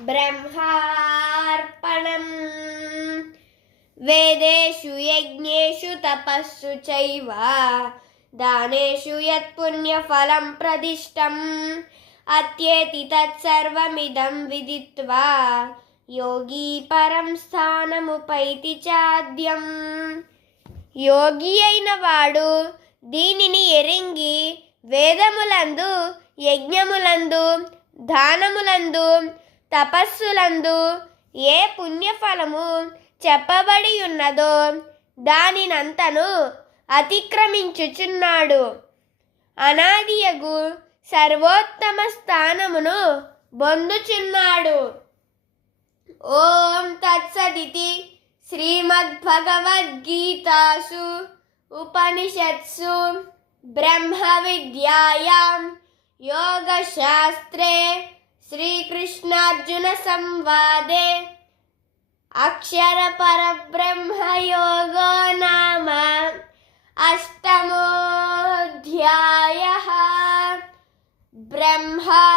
బ్రహ్మార్పణం. వేదేషు యజ్ఞేషు తపస్సు చైవ. దానేషు యత్పుణ్యఫలం ప్రదిష్టం. అత్యేతి తత్సర్వమిదం విదిత్వా. యోగీ పరం స్థానముపైతి చాద్యం. యోగి అయిన వాడు దీనిని ఎరింగి వేదములందు యజ్ఞములందు దానములందు తపస్సులందు ఏ పుణ్యఫలము చెప్పబడి ఉన్నదో దానినంతను అతిక్రమించుచున్నాడు. అనాదియగు సర్వోత్తమ స్థానమును పొందుచున్నాడు ఓం తత్సదితి శ్రీమద్భగవద్గీతాసు ఉపనిషత్సు బ్రహ్మ విద్యాయాం యోగశాస్త్రే श्रीकृष्णार्जुनसंवादे। अक्षरपरब्रह्मयोगो नाम। अष्टमोऽध्यायः। ब्रह्मा